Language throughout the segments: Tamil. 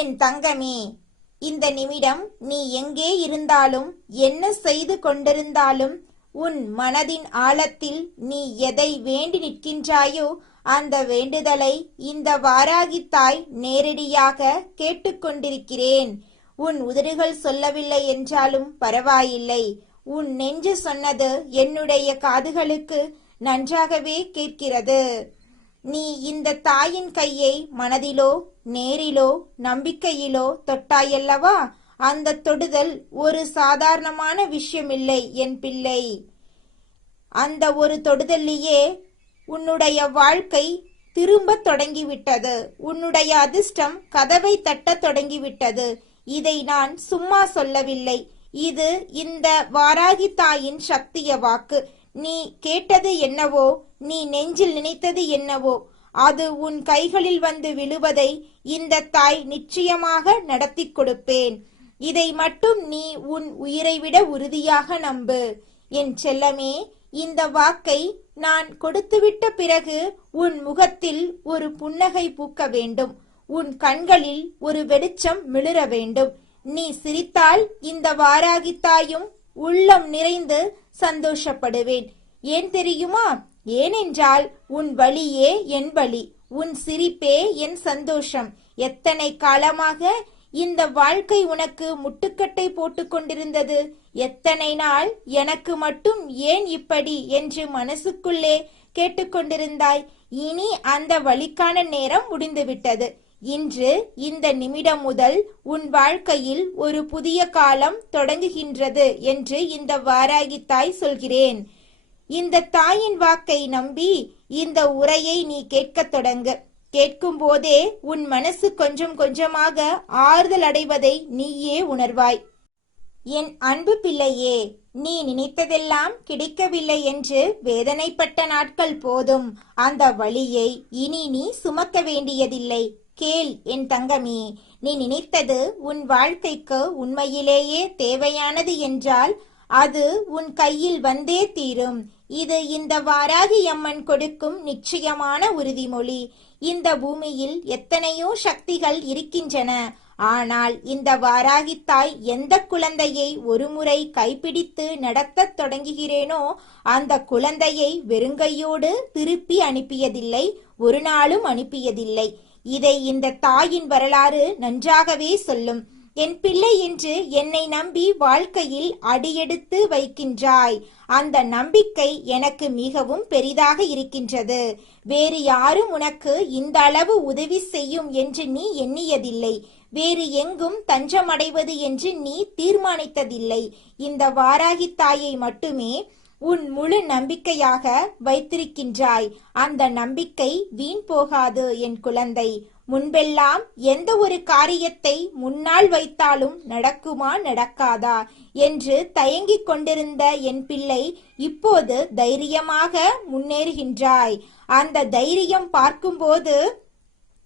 என் தங்கமே, இந்த நிமிடம் நீ எங்கே இருந்தாலும் என்ன செய்து கொண்டிருந்தாலும் உன் மனதின் ஆழத்தில் நீ எதை வேண்டி நிற்கின்றாயோ அந்த வேண்டுதலை இந்த வாராகித்தாய் நேரடியாக கேட்டுக்கொண்டிருக்கிறேன். உன் உதடுகள் சொல்லவில்லை என்றாலும் பரவாயில்லை, உன் நெஞ்சு சொன்னது என்னுடைய காதுகளுக்கு நன்றாகவே கேட்கிறது. நீ இந்த தாயின் கையை மனதிலோ நேரிலோ நம்பிக்கையிலோ தொட்டாயல்லவா? அந்த தொடுதல் ஒரு சாதாரணமான விஷயமில்லை என் பிள்ளை. அந்த ஒரு தொடுதல்லையே உன்னுடைய வாழ்க்கை திரும்ப தொடங்கிவிட்டது. உன்னுடைய அதிர்ஷ்டம் கதவை தட்ட தொடங்கிவிட்டது. இதை நான் சும்மா சொல்லவில்லை. இது இந்த வாராகி தாயின் சக்திய வாக்கு. நீ கேட்டது என்னவோ, நீ நெஞ்சில் நினைத்தது என்னவோ, அது உன் கைகளில் வந்து விழுவதை இந்த தாய் நிச்சயமாக நடத்தி கொடுப்பேன். இதை மட்டும் நீ உன் உயிரை விட உறுதியாக நம்பு என் செல்லமே. இந்த வாக்கை நான் கொடுத்துவிட்ட பிறகு உன் முகத்தில் ஒரு புன்னகை பூக்க வேண்டும். உன் கண்களில் ஒரு வெளிச்சம் மிளிர வேண்டும். நீ சிரித்தால் இந்த வாராகி தாயும் உள்ளம் நிறைந்து சந்தோஷப்படுவேன். ஏன் தெரியுமா? ஏனென்றால் உன் வலியே என் வலி, உன் சிரிப்பே என் சந்தோஷம். எத்தனை காலமாக இந்த வாழ்க்கை உனக்கு முட்டுக்கட்டை போட்டு கொண்டிருந்தது. எத்தனை நாள் எனக்கு மட்டும் ஏன் இப்படி என்று மனசுக்குள்ளே கேட்டுக்கொண்டிருந்தாய். இனி அந்த வலிக்கான நேரம் முடிந்துவிட்டது. இன்று இந்த நிமிடம் முதல் உன் வாழ்க்கையில் ஒரு புதிய காலம் தொடங்குகின்றது என்று இந்த வாராகி தாய் சொல்கிறேன். இந்த தாயின் வாக்கை நம்பி இந்த உரையை நீ கேட்கத் தொடங்கு. கேட்கும் போதே உன் மனசு கொஞ்சம் கொஞ்சமாக ஆறுதல் அடைவதை நீயே உணர்வாய். என் அன்பு பிள்ளையே, நீ நினைத்ததெல்லாம் கிடைக்கவில்லை என்று வேதனைப்பட்ட நாட்கள் போதும். அந்த வலியை இனி நீ சுமக்க வேண்டியதில்லை. கேள் என் தங்கமே, நீ நினைத்தது உன் வாழ்க்கைக்கு உண்மையிலேயே தேவையானது என்றால் அது உன் கையில் வந்தே தீரும். இது இந்த வாராகி அம்மன் கொடுக்கும் நிச்சயமான உறுதிமொழி. இந்த பூமியில் எத்தனையோ சக்திகள் இருக்கின்றன. ஆனால் இந்த வாராகி தாய் எந்த குழந்தையை ஒருமுறை கைப்பிடித்து நடத்த தொடங்குகிறேனோ அந்த குழந்தையை வெறுங்கையோடு திருப்பி அனுப்பியதில்லை, ஒரு நாளும் அனுப்பியதில்லை. இதை இந்த தாயின் வரலாறு நன்றாகவே சொல்லும். என் பிள்ளை என்று என்னை நம்பி வாழ்க்கையில் அடியெடுத்து வைக்கின்றாய். அந்த நம்பிக்கை எனக்கு மிகவும் பெரிதாக இருக்கின்றது. வேறு யாரும் உனக்கு இந்த அளவு உதவி செய்யும் என்று நீ எண்ணியதில்லை. வேறு எங்கும் தஞ்சமடைவது என்று நீ தீர்மானித்ததில்லை. இந்த வாராகி தாயை மட்டுமே உன் முழு நம்பிக்கையாக வைத்திருக்கின்றாய். அந்த நம்பிக்கை வீண் போகாது என் குழந்தை. முன்பெல்லாம் எந்த ஒரு காரியத்தை முன்னால் வைத்தாலும் நடக்குமா நடக்காதா என்று தயங்கிக் கொண்டிருந்த என் பிள்ளை இப்போது தைரியமாக முன்னேறுகின்றாய். அந்த தைரியம் பார்க்கும்போது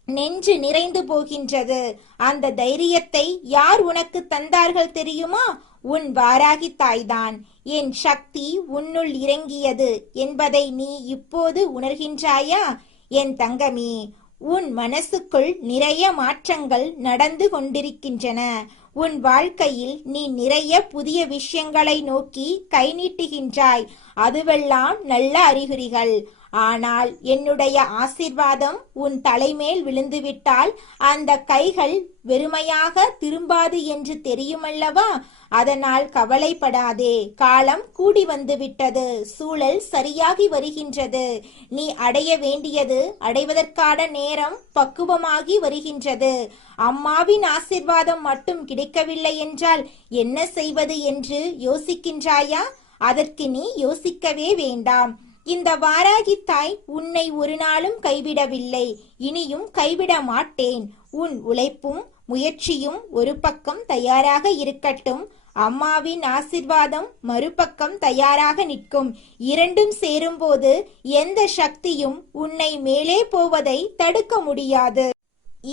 நெஞ்சு நிறைந்து போகின்றது. அந்த தைரியத்தை யார் உனக்கு தந்தார்கள் தெரியுமா? உன் வாராகி தாய்தான். என் சக்தி உன்னுள் இறங்கியது என்பதை நீ இப்போது உணர்கின்றாயா என் தங்கமே? உன் மனசுக்குள் நிறைய மாற்றங்கள் நடந்து கொண்டிருக்கின்றன. உன் வாழ்க்கையில் நீ நிறைய புதிய விஷயங்களை நோக்கி கை நீட்டுகின்றாய். அதுவெல்லாம் நல்ல அறிகுறிகள். ஆனால் என்னுடைய ஆசீர்வாதம் உன் தலைமேல் விழுந்துவிட்டால் அந்த கைகள் வெறுமையாக திரும்பாது என்று தெரியுமல்லவா? அதனால் கவலைப்படாதே. காலம் கூடி வந்துவிட்டது. சூழல் சரியாகி வருகின்றது. நீ அடைய வேண்டியது அடைவதற்கான நேரம் பக்குவமாகி வருகின்றது. அம்மாவின் ஆசீர்வாதம் மட்டும் கிடைக்கவில்லை என்றால் என்ன செய்வது என்று யோசிக்கின்றாயா? அதற்கு நீ யோசிக்கவே வேண்டாம். இந்த வாராகி தாய் உன்னை ஒரு நாளும் கைவிடவில்லை, இனியும் கைவிட மாட்டேன். உன் உழைப்பும் முயற்சியும் ஒரு பக்கம் தயாராக இருக்கட்டும். அம்மாவின் ஆசிர்வாதம் மறுபக்கம் தயாராக நிற்கும். இரண்டும் சேரும்போது எந்த சக்தியும் உன்னை மேலே போவதை தடுக்க முடியாது.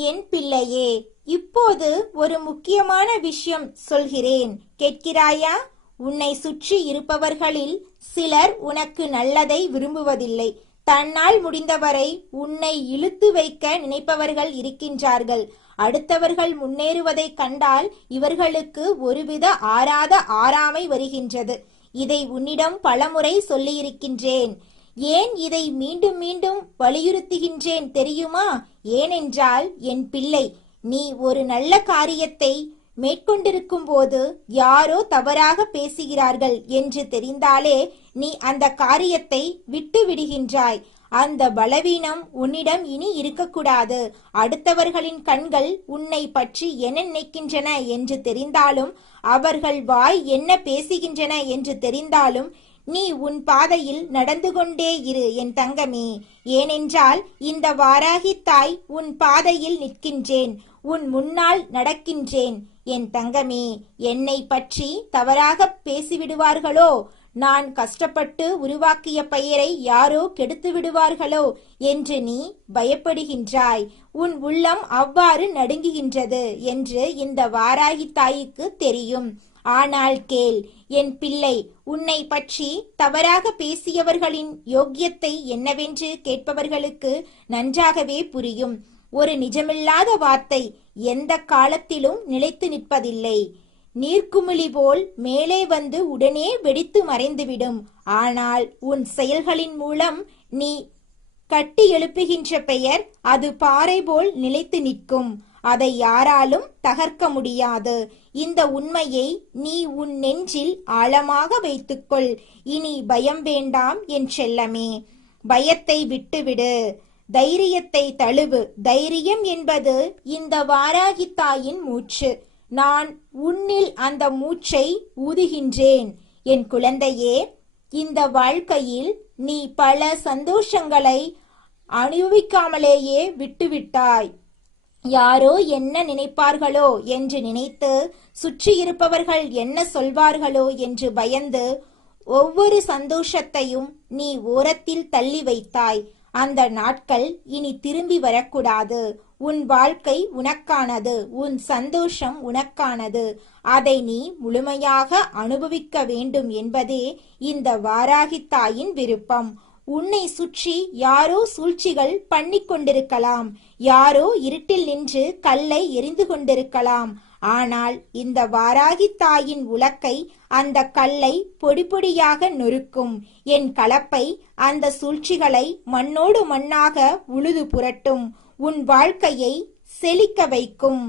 என் பிள்ளையே, இப்போது ஒரு முக்கியமான விஷயம் சொல்கிறேன், கேட்கிறாயா? உன்னை சுற்றி இருப்பவர்களில் சிலர் உனக்கு நல்லதை விரும்புவதில்லை. தன்னால் முடிந்தவரை உன்னை இழுத்து வைக்க நினைப்பவர்கள் இருக்கின்றார்கள். அடுத்தவர்கள் முன்னேறுவதைக் கண்டால் இவர்களுக்கு ஒருவித ஆறாத ஆறாமை வருகின்றது. இதை உன்னிடம் பலமுறை சொல்லியிருக்கின்றேன். ஏன் இதை மீண்டும் மீண்டும் வலியுறுத்துகின்றேன் தெரியுமா? ஏனென்றால் என் பிள்ளை, நீ ஒரு நல்ல காரியத்தை மேற்கொண்டிருக்கும் போது யாரோ தவறாக பேசுகிறார்கள் என்று தெரிந்தாலே நீ அந்த காரியத்தை விட்டு விடுகின்றாய். அந்த பலவீனம் உன்னிடம் இனி இருக்கக்கூடாது. அடுத்தவர்களின் கண்கள் உன்னை பற்றி என்ன நினைக்கின்றன என்று தெரிந்தாலும், அவர்கள் வாய் என்ன பேசுகின்றன என்று தெரிந்தாலும், நீ உன் பாதையில் நடந்து கொண்டே இரு என் தங்கமே. ஏனென்றால் இந்த வாராகி தாய் உன் பாதையில் நிற்கின்றேன், உன் முன்னால் நடக்கின்றேன். என் தங்கமே, என்னை பற்றி தவறாக பேசிவிடுவார்களோ, நான் கஷ்டப்பட்டு உருவாக்கிய பெயரை யாரோ கெடுத்து விடுவார்களோ என்று நீ பயப்படுகின்றாய். உன் உள்ளம் அவ்வாறு நடுங்குகின்றது என்று இந்த வாராகி தாய்க்கு தெரியும். ஆனால் கேள் என் பிள்ளை, உன்னை பற்றி தவறாக பேசியவர்களின் யோக்கியத்தை என்னவென்று கேட்பவர்களுக்கு நன்றாகவே புரியும். ஒரு நிஜமில்லாத வார்த்தை எந்த காலத்திலும் நிலைத்து நிற்பதில்லை. நீர்க்குமிழி போல் மேலே வந்து உடனே வெடித்து மறைந்துவிடும். ஆனால் உன் செயல்களின் மூலம் நீ கட்டி எழுப்புகின்ற பெயர் அது பாறை போல் நிலைத்து நிற்கும். அதை யாராலும் தகர்க்க முடியாது. இந்த உண்மையை நீ உன் நெஞ்சில் ஆழமாக வைத்துக்கொள். இனி பயம் வேண்டாம் என் செல்லமே. பயத்தை விட்டுவிடு, தைரியத்தை தழுவு. தைரியம் என்பது இந்த வாராகி தாயின் மூச்சு. நான் உன்னில் அந்த மூச்சை ஊதுகின்றேன். என் குழந்தையே, இந்த வாழ்க்கையில் நீ பல சந்தோஷங்களை அனுபவிக்காமலேயே விட்டுவிட்டாய். யாரோ என்ன நினைப்பார்களோ என்று நினைத்து, சுற்றியிருப்பவர்கள் என்ன சொல்வார்களோ என்று பயந்து ஒவ்வொரு சந்தோஷத்தையும் நீ ஓரத்தில் தள்ளி வைத்தாய். அந்த நாட்கள் இனி திரும்பி வரக்கூடாது. உன் வாழ்க்கை உனக்கானது, உன் சந்தோஷம் உனக்கானது. அதை நீ முழுமையாக அனுபவிக்க வேண்டும் என்பதே இந்த வாராகி தாயின் விருப்பம். உன்னை சுற்றி யாரோ சூழ்ச்சிகள் பண்ணி கொண்டிருக்கலாம், யாரோ இருட்டில் நின்று கல்லை எரிந்து கொண்டிருக்கலாம். ஆனால் இந்த வாராகி தாயின் உலக்கை அந்த கல்லை பொடி பொடியாக நொறுக்கும். என் கலப்பை அந்த சூழ்ச்சிகளை மண்ணோடு மண்ணாக உழுது புரட்டும். உன் வாழ்க்கையை செழிக்க வைக்கும்.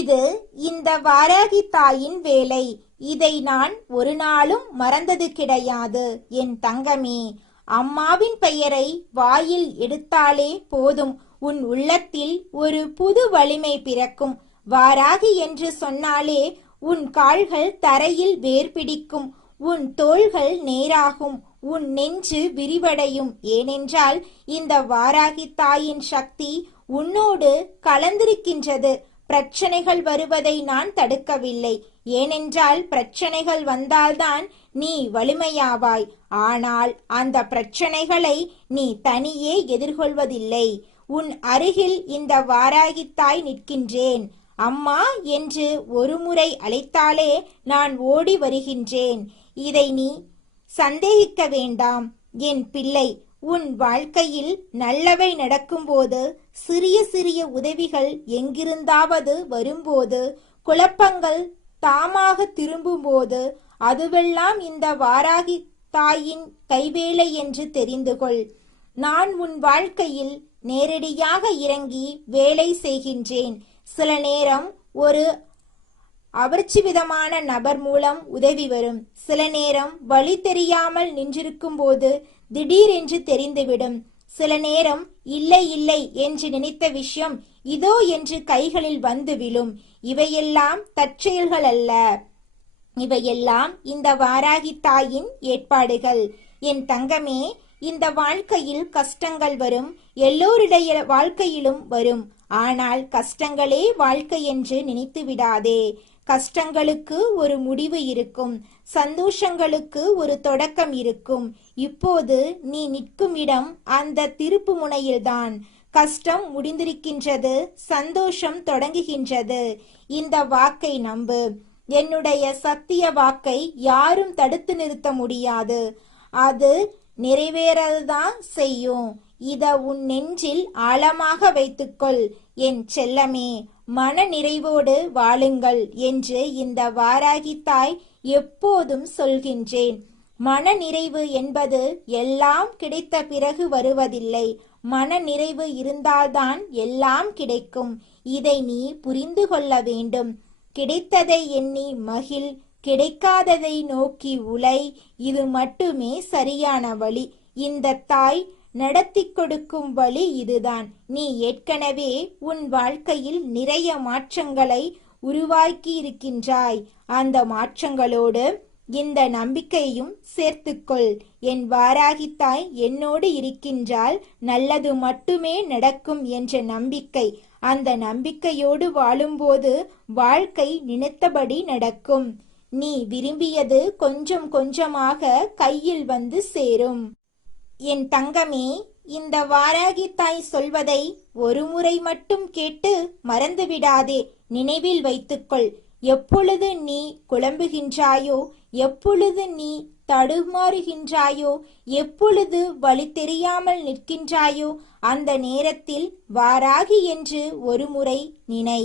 இது இந்த வாராகி தாயின் வேலை. இதை நான் ஒரு நாளும் மறந்தது கிடையாது என் தங்கமே. அம்மாவின் பெயரை வாயில் எடுத்தாலே போதும், உன் உள்ளத்தில் ஒரு புது வலிமை பிறக்கும். வாராகி என்று சொன்னாலே உன் கால்கள் தரையில் வேர் பிடிக்கும், உன் தோள்கள் நேராகும், உன் நெஞ்சு விரிவடையும். ஏனென்றால் இந்த வாராகி தாயின் சக்தி உன்னோடு கலந்திருக்கின்றது. பிரச்சனைகள் வருவதை நான் தடுக்கவில்லை. ஏனென்றால் பிரச்சனைகள் வந்தால்தான் நீ வலிமையாவாய். ஆனால் அந்த பிரச்சனைகளை நீ தனியே எதிர்கொள்வதில்லை. உன் அருகில் இந்த வாராகி தாய் நிற்கின்றேன். அம்மா என்று ஒருமுறை அழைத்தாலே நான் ஓடி வருகின்றேன். இதை நீ சந்தேகிக்க வேண்டாம் என் பிள்ளை. உன் வாழ்க்கையில் நல்லவை நடக்கும்போது, சிறிய சிறிய உதவிகள் எங்கிருந்தாவது வரும்போது, குழப்பங்கள் தாமாக திரும்பும்போது, அதுவெல்லாம் இந்த வாராகி தாயின் கைவேலை என்று தெரிந்து கொள். நான் உன் வாழ்க்கையில் நேரடியாக இறங்கி வேலை செய்கின்றேன். சில நேரம் ஒரு அபரிச்சிதமான நபர் மூலம் உதவி வரும். சில நேரம் வழி தெரியாமல் நின்றிருக்கும் போது திடீரென்று தெரிந்துவிடும். சில நேரம் இல்லை இல்லை என்று நினைத்த விஷயம் இதோ என்று கைகளில் வந்து விழும். இவையெல்லாம் தற்செயல்கள் அல்ல. இவையெல்லாம் இந்த வாராகி தாயின் ஏற்பாடுகள். என் தங்கமே, இந்த வாழ்க்கையில் கஷ்டங்கள் வரும். எல்லோருடைய வாழ்க்கையிலும் வரும். ஆனால் கஷ்டங்களே வாழ்க்கை என்று நினைத்து விடாதே. கஷ்டங்களுக்கு ஒரு முடிவு இருக்கும், சந்தோஷங்களுக்கு ஒரு தொடக்கம் இருக்கும். இப்போது நீ நிற்கும் இடம் அந்த திருப்பு முனையில்தான். கஷ்டம் முடிந்திருக்கின்றது, சந்தோஷம் தொடங்குகின்றது. இந்த வாக்கை நம்பு. என்னுடைய சத்திய வாக்கை யாரும் தடுத்து நிறுத்த முடியாது. அது நிறைவேறதான் செய்யும். இத உன் நெஞ்சில் ஆழமாக வைத்துக்கொள் என் செல்லமே. மன நிறைவோடு வாழுங்கள் என்று இந்த வாராகி தாய் எப்போதும் சொல்கின்றேன். மன நிறைவு என்பது எல்லாம் கிடைத்த பிறகு வருவதில்லை. மன நிறைவு இருந்தால்தான் எல்லாம் கிடைக்கும். இதை நீ புரிந்து கொள்ள வேண்டும். கிடைத்ததை எண்ணி மகிழ், கிடைக்காததை நோக்கி உழை. இது மட்டுமே சரியான வழி. இந்த தாய் நடத்தி கொடுக்கும் வழி இதுதான். நீ ஏற்கனவே உன் வாழ்க்கையில் நிறைய மாற்றங்களை உருவாக்கி இருக்கின்றாய். அந்த மாற்றங்களோடு இந்த நம்பிக்கையும் சேர்த்துக்கொள். என் வாராகி தாய் என்னோடு இருக்கின்றால் நல்லது மட்டுமே நடக்கும் என்ற நம்பிக்கை. அந்த நம்பிக்கையோடு வாழும்போது வாழ்க்கை நினைத்தபடி நடக்கும். நீ விரும்பியது கொஞ்சம் கொஞ்சமாக கையில் வந்து சேரும். என் தங்கமே, இந்த வாராகி தாய் சொல்வதை ஒரு முறை மட்டும் கேட்டு மறந்துவிடாதே. நினைவில் வைத்துக்கொள். எப்பொழுது நீ குழம்புகின்றாயோ, எப்பொழுது நீ தடுமாறுகின்றாயோ, எப்பொழுது வழி தெரியாமல் நிற்கின்றாயோ, அந்த நேரத்தில் வாராகி என்று ஒரு முறை நினை.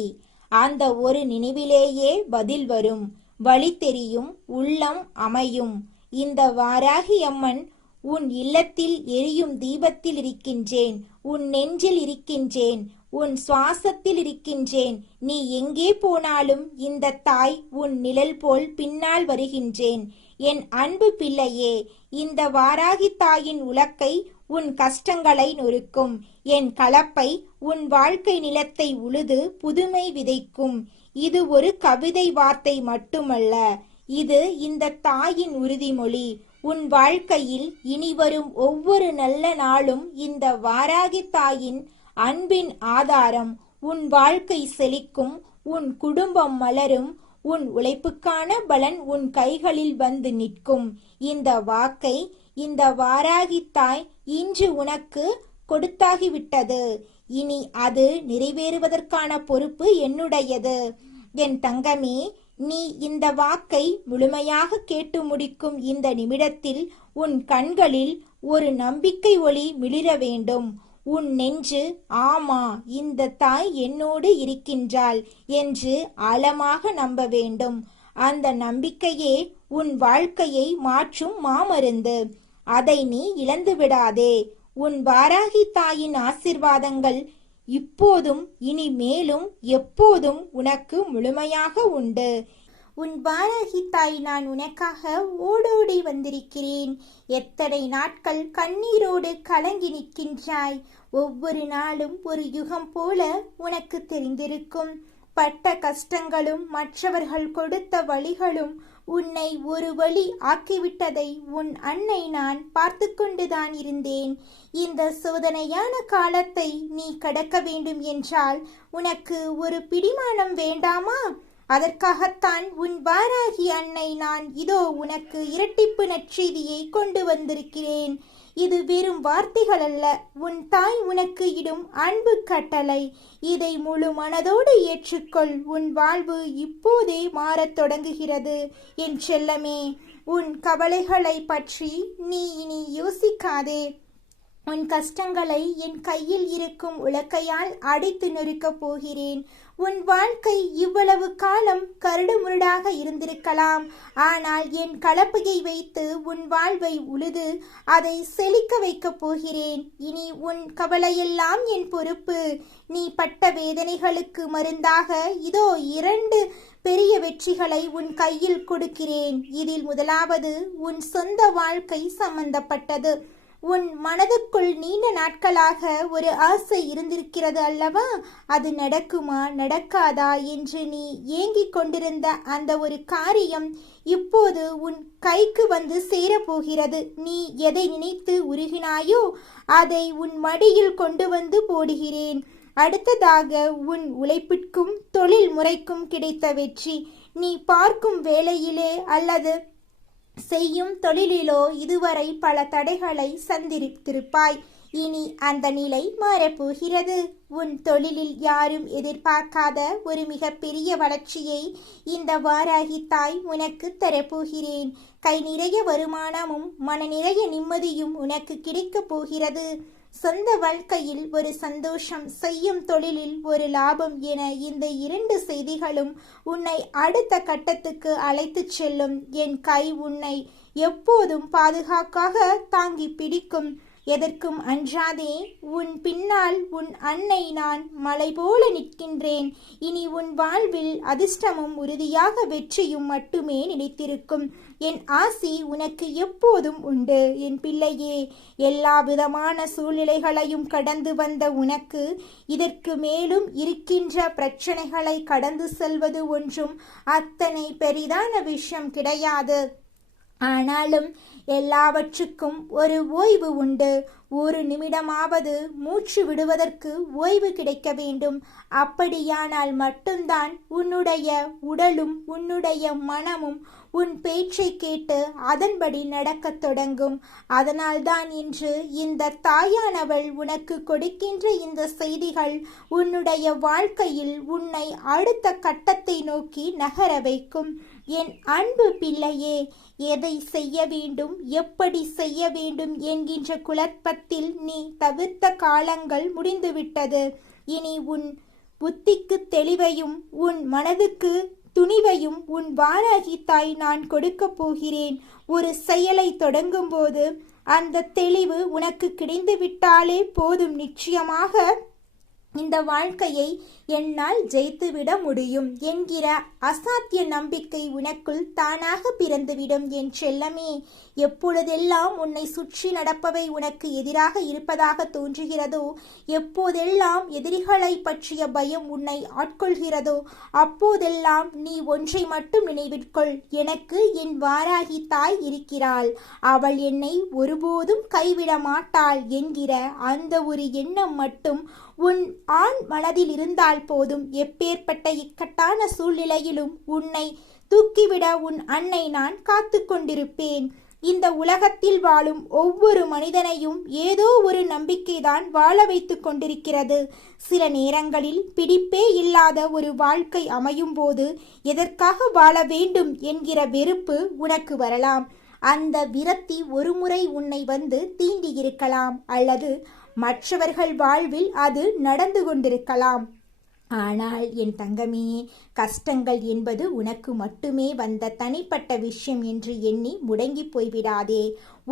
அந்த ஒரு நினைவிலேயே பதில் வரும், வழி தெரியும், உள்ளம் அமையும். இந்த வாராகி அம்மன் உன் இல்லத்தில் எரியும் தீபத்தில் இருக்கின்றேன், உன் நெஞ்சில் இருக்கின்றேன், உன் சுவாசத்தில் இருக்கின்றேன். நீ எங்கே போனாலும் இந்த தாய் உன் நிழல் போல் பின்னால் வருகின்றேன். என் அன்பு பிள்ளையே, இந்த வாராகி தாயின் உலக்கை உன் கஷ்டங்களை நொறுக்கும். என் கலப்பை உன் வாழ்க்கை நிலத்தை உழுது புதுமை விதைக்கும். இது ஒரு கவிதை வார்த்தை மட்டுமல்ல, இது இந்த தாயின் உறுதிமொழி. உன் வாழ்க்கையில் இனிவரும் ஒவ்வொரு நல்ல நாளும் இந்த வாராகி தாயின் அன்பின் ஆதாரம். உன் வாழ்க்கை செழிக்கும், உன் குடும்பம் மலரும், உன் உழைப்புக்கான பலன் உன் கைகளில் வந்து நிற்கும். இந்த வாக்கை இந்த வாராகி தாய் இன்று உனக்கு கொடுத்தாகிவிட்டது. இனி அது நிறைவேறுவதற்கான பொறுப்பு என்னுடையது. என் தங்கமே, நீ இந்த வாக்கை முழுமையாக கேட்டு முடிக்கும் இந்த நிமிடத்தில் உன் கண்களில் ஒரு நம்பிக்கை ஒளி மிளிர வேண்டும். உன் நெஞ்சு ஆமா, இந்த தாய் என்னோடு இருக்கின்றாள் என்று ஆழமாக நம்ப வேண்டும். அந்த நம்பிக்கையே உன் வாழ்க்கையை மாற்றும் மாமருந்து. அதை நீ இழந்து விடாதே. உன் வாராகி தாயின் ஆசிர்வாதங்கள் இப்போதும் இனி மேலும் எப்போதும் உனக்கு முழுமையாக உண்டு. உன் வாராகி தாய் நான் உனக்காக ஓடோடி வந்திருக்கிறேன். எத்தனை நாட்கள் கண்ணீரோடு கலங்கி நிற்கின்றாய். ஒவ்வொரு நாளும் ஒரு யுகம் போல உனக்கு தெரிந்திருக்கும். பட்ட கஷ்டங்களும் மற்றவர்கள் கொடுத்த வழிகளும் உன்னை ஒரு வழி ஆக்கிவிட்டதை உன் அன்னை நான் பார்த்து கொண்டுதான் இருந்தேன். இந்த சோதனையான காலத்தை நீ கடக்க வேண்டும் என்றால் உனக்கு ஒரு பிடிமானம் வேண்டாமா? அதற்காகத்தான் உன் வாராகி அன்னை நான் இதோ உனக்கு இரட்டிப்பு நற்செய்தியை கொண்டு வந்திருக்கிறேன். இது வெறும் வார்த்தைகள் அல்ல, உன் தாய் உனக்கு இடும் அன்பு கட்டளை. இதை முழு மனதோடு ஏற்றுக்கொள். உன் வாழ்வு இப்போதே மாறத் தொடங்குகிறது என் செல்லமே. உன் கவலைகளை பற்றி நீ இனி யோசிக்காதே. உன் கஷ்டங்களை என் கையில் இருக்கும் உலக்கையால் அடித்து நொறுக்கப் போகிறேன். உன் வாழ்க்கை இவ்வளவு காலம் கரடுமுரடாக இருந்திருக்கலாம். ஆனால் என் கலப்பையை வைத்து உன் வாழ்வை உழுது அதை செழிக்க வைக்கப் போகிறேன். இனி உன் கவலையெல்லாம் என் பொறுப்பு. நீ பட்ட வேதனைகளுக்கு மருந்தாக இதோ 2 பெரிய வெற்றிகளை உன் கையில் கொடுக்கிறேன். இதில் முதலாவது உன் சொந்த வாழ்க்கை சம்பந்தப்பட்டது. உன் மனதுக்குள் நீண்ட நாட்களாக ஒரு ஆசை இருந்திருக்கிறது அல்லவா? அது நடக்குமா நடக்காதா என்று நீ ஏங்கிக் கொண்டிருந்த அந்த ஒரு காரியம் இப்போது உன் கைக்கு வந்து சேரப்போகிறது. நீ எதை நினைத்து உருகினாயோ அதை உன் மடியில் கொண்டு வந்து போடுகிறேன். அடுத்ததாக உன் உழைப்பிற்கும் தொழில் முறைக்கும் கிடைத்த வெற்றி. நீ பார்க்கும் வேலையிலே அல்லது செய்யும் தொழிலிலோ இதுவரை பல தடைகளை சந்தித்திருப்பாய். இனி அந்த நிலை மாறப்போகிறது. உன் தொழிலில் யாரும் எதிர்பார்க்காத ஒரு மிகப்பெரிய வளர்ச்சியை இந்த வாராகி தாய் உனக்கு தரப்போகிறேன். கை நிறைய வருமானமும் மன நிறைய நிம்மதியும் உனக்கு கிடைக்கப் போகிறது. சொந்த வாழ்க்கையில் ஒரு சந்தோஷம், செய்யும் தொழிலில் ஒரு லாபம் என இந்த 2 செய்திகளும் உன்னை அடுத்த கட்டத்துக்கு அழைத்துச் செல்லும். என் கை உன்னை எப்போதும் பாதுகாக்காக தாங்கி பிடிக்கும். எதற்கும் அஞ்சாதே. உன் பின்னால் உன் அன்னை நான் மலை போல நிற்கின்றேன். இனி உன் வாழ்வில் அதிர்ஷ்டமும் உறுதியாக வெற்றியும் மட்டுமே நிலைத்திருக்கும். என் ஆசி உனக்கு எப்போதும் உண்டு என் பிள்ளையே. எல்லா விதமான சூழ்நிலைகளையும் கடந்து வந்த உனக்கு இதற்கு மேலும் இருக்கின்ற பிரச்சனைகளை கடந்து செல்வது ஒன்றும் அத்தனை பெரிதான விஷயம் கிடையாது. ஆனாலும் எல்லாவற்றுக்கும் ஒரு ஓய்வு உண்டு. ஒரு நிமிடமாவது மூச்சு விடுவதற்கு ஓய்வு கிடைக்க வேண்டும். அப்படியானால் மட்டும்தான் உன்னுடைய உடலும் உன்னுடைய மனமும் உன் பேச்சை கேட்டு அதன்படி நடக்கத் தொடங்கும். அதனால்தான் இன்று இந்த தாயானவள் உனக்கு கொடுக்கின்ற இந்த செய்திகள் உன்னுடைய வாழ்க்கையில் உன்னை அடுத்த கட்டத்தை நோக்கி நகர வைக்கும். என் அன்பு பிள்ளையே, எதை செய்ய வேண்டும், எப்படி செய்ய வேண்டும் என்கின்ற குழப்பத்தில் நீ தவிர்த்த காலங்கள் முடிந்துவிட்டது. இனி உன் புத்திக்கு தெளிவையும் உன் மனதுக்கு துணிவையும் உன் வாராகி தாய் நான் கொடுக்கப் போகிறேன். ஒரு செயலை தொடங்கும் போது அந்த தெளிவு உனக்கு கிடைந்துவிட்டாலே போதும். நிச்சயமாக இந்த வாழ்க்கையை என்னால் ஜெயித்துவிட முடியும் என்கிற அசாத்திய நம்பிக்கை உனக்குள் தானாக பிறந்துவிடும். என் செல்லமே, எப்பொழுதெல்லாம் உன்னை சுற்றி நடப்பவை உனக்கு எதிராக இருப்பதாக தோன்றுகிறதோ, எப்போதெல்லாம் எதிரிகளை பற்றிய பயம் உன்னை ஆட்கொள்கிறதோ, அப்போதெல்லாம் நீ ஒன்றை மட்டும் நினைவிற்கொள். எனக்கு என் வாராகி தாய் இருக்கிறாள், அவள் என்னை ஒருபோதும் கைவிட மாட்டாள் என்கிற அந்த ஒரு எண்ணம் மட்டும் உன் ஆண் மனதில் இருந்தால் போதும். எப்பேற்பட்ட இக்கட்டான சூழ்நிலையிலும் உன்னை தூக்கிவிட உன் அன்னை நான் காத்து கொண்டிருப்பேன். இந்த உலகத்தில் வாழும் ஒவ்வொரு மனிதனையும் ஏதோ ஒரு நம்பிக்கைதான் வாழ வைத்து கொண்டிருக்கிறது. சில நேரங்களில் பிடிப்பே இல்லாத ஒரு வாழ்க்கை அமையும் போது எதற்காக வாழ வேண்டும் என்கிற வெறுப்பு உனக்கு வரலாம். அந்த விரக்தி ஒருமுறை உன்னை வந்து தீண்டி இருக்கலாம், அல்லது மற்றவர்கள் வாழ்வில் அது நடந்து கொண்டிருக்கலாம். ஆனால் என் தங்கமே, கஷ்டங்கள் என்பது உனக்கு மட்டுமே வந்த தனிப்பட்ட விஷயம் என்று எண்ணி முடங்கி போய்விடாதே.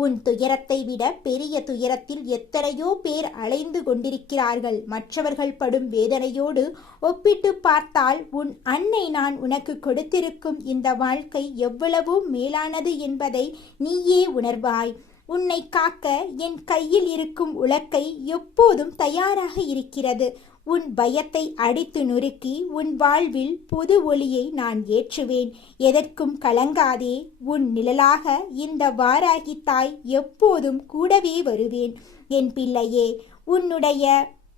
உன் துயரத்தை விட பெரிய துயரத்தில் எத்தனையோ பேர் அலைந்து கொண்டிருக்கிறார்கள். மற்றவர்கள் படும் வேதனையோடு ஒப்பிட்டு பார்த்தால் உன் அன்னை நான் உனக்கு கொடுத்திருக்கும் இந்த வாழ்க்கை எவ்வளவோ மேலானது என்பதை நீயே உணர்வாய். உன்னை காக்க என் கையில் இருக்கும் உலக்கை எப்போதும் தயாராக இருக்கிறது. உன் பயத்தை அடித்து நொறுக்கி உன் வாழ்வில் புது ஒளியை நான் ஏற்றுவேன். எதற்கும் கலங்காதே. உன் நிழலாக இந்த வாராகி தாய் எப்போதும் கூடவே வருவேன். என் பிள்ளையே, உன்னுடைய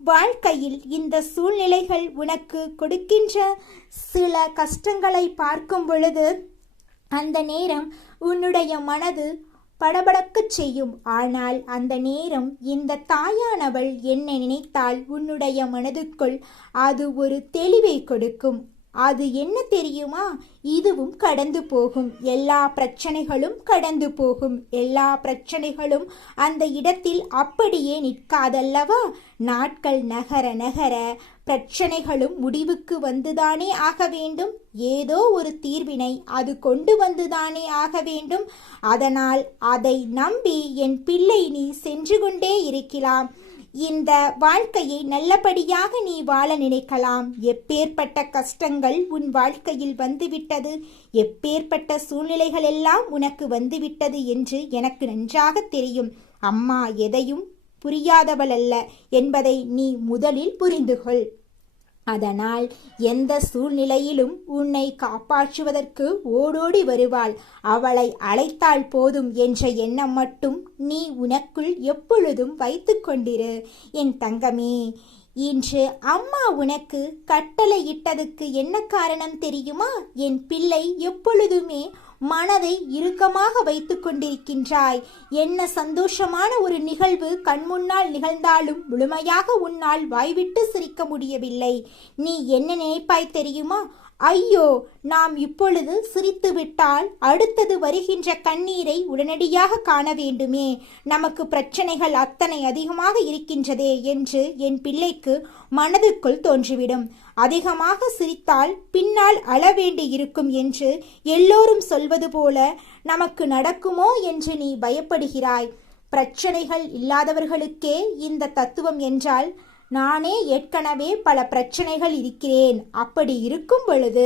வாழ்க்கையில் இந்த சூழ்நிலைகள் உனக்கு கொடுக்கின்ற சில கஷ்டங்களை பார்க்கும் பொழுது அந்த நேரம் உன்னுடைய மனது படபடக்கச் செய்யும். ஆனால் அந்த நேரம் இந்த தாயானவள் என்ன நினைத்தால் உன்னுடைய மனதுக்குள் அது ஒரு தெளிவை கொடுக்கும். அது என்ன தெரியுமா? இதுவும் கடந்து போகும். எல்லா பிரச்சனைகளும் கடந்து போகும். எல்லா பிரச்சனைகளும் அந்த இடத்தில் அப்படியே நிற்காதல்லவா? நாட்கள் நகர நகர பிரச்சனைகளும் முடிவுக்கு வந்துதானே ஆக வேண்டும். ஏதோ ஒரு தீர்வினை அது கொண்டு வந்துதானே ஆக வேண்டும். அதனால் அதை நம்பி என் பிள்ளை நீ சென்று கொண்டே இருக்கலாம். இந்த வாழ்க்கையை நல்லபடியாக நீ வாழ நினைக்கலாம். எப்பேற்பட்ட கஷ்டங்கள் உன் வாழ்க்கையில் வந்துவிட்டது, எப்பேற்பட்ட சூழ்நிலைகள் எல்லாம் உனக்கு வந்துவிட்டது என்று எனக்கு நன்றாக தெரியும். அம்மா எதையும் புரியாதவள் அல்ல என்பதை நீ முதலில் புரிந்துகொள். அதனால் எந்த சூழ்நிலையிலும் உன்னை காப்பாற்றுவதற்கு ஓடோடி வருவாள். அவளை அழைத்தால் போதும் என்ற எண்ணம் மட்டும் நீ உனக்குள் எப்பொழுதும் வைத்து கொண்டிரு. என் தங்கமே, இன்று அம்மா உனக்கு கட்டளையிட்டதுக்கு என்ன காரணம் தெரியுமா? என் பிள்ளை எப்பொழுதுமே மனதை இறுக்கமாக வைத்து கொண்டிருக்கின்றாய். என்ன சந்தோஷமான ஒரு நிகழ்வு கண்முன்னால் நிகழ்ந்தாலும் முழுமையாக உன்னால் வாய்விட்டு சிரிக்க முடியவில்லை. நீ என்ன நினைப்பாய் தெரியுமா? ஐயோ, நாம் இப்பொழுது சிரித்துவிட்டால் அடுத்தது வருகின்ற கண்ணீரை உடனடியாக காண வேண்டுமே, நமக்கு பிரச்சனைகள் அத்தனை அதிகமாக இருக்கின்றதே என்று என் பிள்ளைக்கு மனதுக்குள் தோன்றிவிடும். அதிகமாக சிரித்தால் பின்னால் அழ வேண்டி இருக்கும் என்று எல்லோரும் சொல்வது போல நமக்கு நடக்குமோ என்று நீ பயப்படுகிறாய். பிரச்சனைகள் இல்லாதவர்களுக்கே இந்த தத்துவம் என்றால், நானே ஏற்கனவே பல பிரச்சனைகள் இருக்கிறேன். அப்படி இருக்கும் பொழுது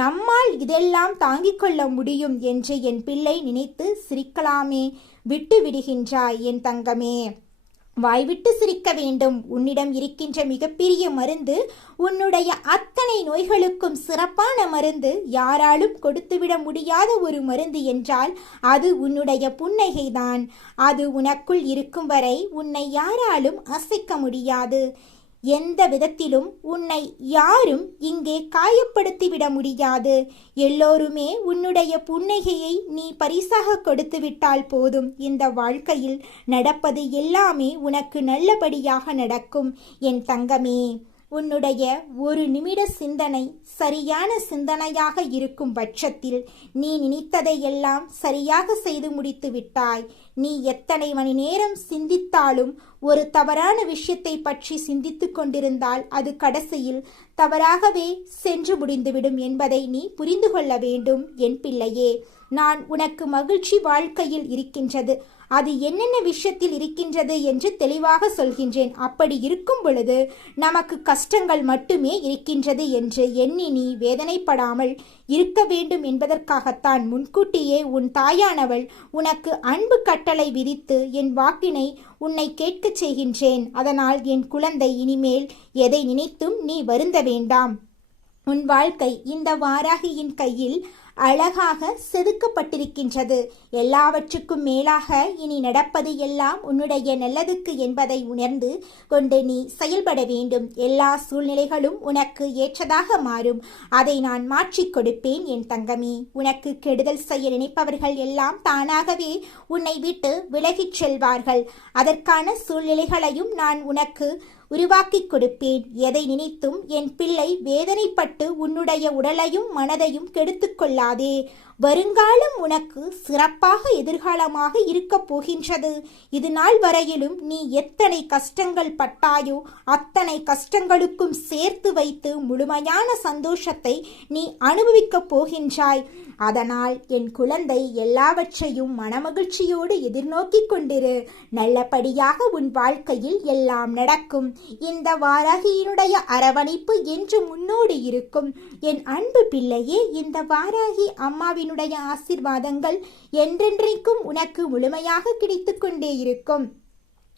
நம்மால் இதெல்லாம் தாங்கிக் கொள்ள முடியும் என்று என் பிள்ளை நினைத்து சிரிக்கலாமே. விட்டு விடுகின்றாய் என் தங்கமே. வாய்விட்டு சிரிக்க வேண்டும். உன்னிடம் இருக்கின்ற மிகப்பெரிய மருந்து, உன்னுடைய அத்தனை நோய்களுக்கும் சிறப்பான மருந்து, யாராலும் கொடுத்துவிட முடியாத ஒரு மருந்து என்றால் அது உன்னுடைய புன்னகைதான். அது உனக்குள் இருக்கும் வரை உன்னை யாராலும் அசைக்க முடியாது. எந்த விதத்திலும் உன்னை யாரும் இங்கே காயப்படுத்திவிட முடியாது. எல்லோருமே உன்னுடைய புன்னகையை நீ பரிசாக கொடுத்து விட்டால் போதும். இந்த வாழ்க்கையில் நடப்பது எல்லாமே உனக்கு நல்லபடியாக நடக்கும் என் தங்கமே. உன்னுடைய ஒரு நிமிட சிந்தனை சரியான சிந்தனையாக இருக்கும் பட்சத்தில் நீ நினைத்ததை எல்லாம் சரியாக செய்து முடித்து விட்டாய். நீ எத்தனை மணி நேரம் சிந்தித்தாலும் ஒரு தவறான விஷயத்தை பற்றி சிந்தித்து கொண்டிருந்தால் அது கடைசியில் தவறாகவே சென்று முடிந்துவிடும் என்பதை நீ புரிந்து கொள்ள வேண்டும் என் பிள்ளையே. நான் உனக்கு மகிழ்ச்சி வாழ்க்கையில் இருக்கின்றது, அது என்னென்ன விஷயத்தில் இருக்கின்றது என்று தெளிவாக சொல்கின்றேன். அப்படி இருக்கும் பொழுது நமக்கு கஷ்டங்கள் மட்டுமே இருக்கின்றது என்று எண்ணி நீ வேதனைப்படாமல் இருக்க வேண்டும் என்பதற்காகத்தான் முன்கூட்டியே உன் தாயானவள் உனக்கு அன்பு கட்டளை விதித்து என் வாக்கினை உன்னை கேட்கச் செய்கின்றேன். அதனால் என் குழந்தை, இனிமேல் எதை நினைத்தும் நீ வருந்த வேண்டாம். உன் வாழ்க்கை இந்த வாராகியின் கையில் அழகாக செதுக்கப்பட்டிருக்கின்றது. எல்லாவற்றுக்கும் மேலாக இனி நடப்பது எல்லாம் உன்னுடைய நல்லதுக்கு என்பதை உணர்ந்து கொண்டு நீ செயல்பட வேண்டும். எல்லா சூழ்நிலைகளும் உனக்கு ஏற்றதாக மாறும். அதை நான் மாற்றிக் கொடுப்பேன் என் தங்கமே. உனக்கு கெடுதல் செய்ய நினைப்பவர்கள் எல்லாம் தானாகவே உன்னை விட்டு விலகிச் செல்வார்கள். அதற்கான சூழ்நிலைகளையும் நான் உனக்கு உருவாக்கி கொடுப்பேன். எதை நினைத்தும் என் பிள்ளை வேதனைப்பட்டு உன்னுடைய உடலையும் மனதையும் கெடுத்து கொள்ளாதே. வருங்காலம் உனக்கு சிறப்பாக எதிர்காலமாக இருக்கப் போகின்றது. இது நாள் வரையிலும் நீ எத்தனை கஷ்டங்கள் பட்டாயோ அத்தனை கஷ்டங்களுக்கும் சேர்த்து வைத்து முழுமையான சந்தோஷத்தை நீ அனுபவிக்கப் போகின்றாய். அதனால் என் குழந்தை, எல்லாவற்றையும் மனமகிழ்ச்சியோடு எதிர்நோக்கி கொண்டிரு. நல்லபடியாக உன் வாழ்க்கையில் எல்லாம் நடக்கும். இந்த வாராகியினுடைய அரவணைப்பு என்று முன்னோடி இருக்கும். என் அன்பு பிள்ளையே, இந்த வாராகி அம்மாவினுடைய ஆசீர்வாதங்கள் என்றென்றைக்கும் உனக்கு முழுமையாக கிடைத்து கொண்டே இருக்கும்.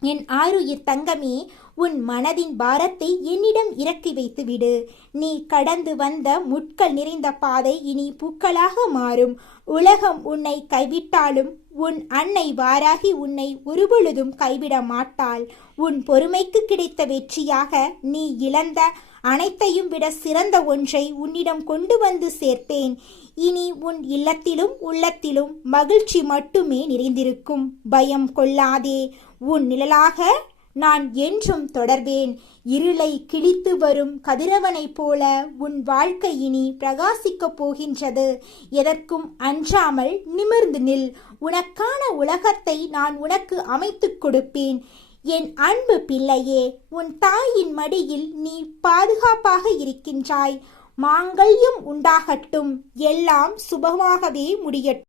என் ஆருயிர் தங்கமே, உன் மனதின் பாரத்தை என்னிடம் இறக்கி வைத்து விடு. நீ கடந்து வந்த முட்கள் நிறைந்த பாதை இனி பூக்களாக மாறும். உலகம் உன்னை கைவிட்டாலும் உன் அன்னை வாராகி உன்னை ஒருபொழுதும் கைவிட மாட்டாள். உன் பொறுமைக்கு கிடைத்த வெற்றியாக நீ இழந்த அனைத்தையும் விட சிறந்த ஒன்றை உன்னிடம் கொண்டு வந்து சேர்ப்பேன். இனி உன் இல்லத்திலும் உள்ளத்திலும் மகிழ்ச்சி மட்டுமே நிறைந்திருக்கும். பயம் கொள்ளாதே. உன் நிழலாக நான் என்றும் தொடர்வேன். இருளை கிழித்து வரும் கதிரவனைப் போல உன் வாழ்க்கை இனி பிரகாசிக்கப் போகின்றது. எதற்கும் அஞ்சாமல் நிமிர்ந்து நில். உனக்கான உலகத்தை நான் உனக்கு அமைத்துக் கொடுப்பேன். என் அன்பு பிள்ளையே, உன் தாயின் மடியில் நீ பாதுகாப்பாக இருக்கின்றாய். மாங்கல்யம் உண்டாகட்டும். எல்லாம் சுபமாகவே முடியட்டும்.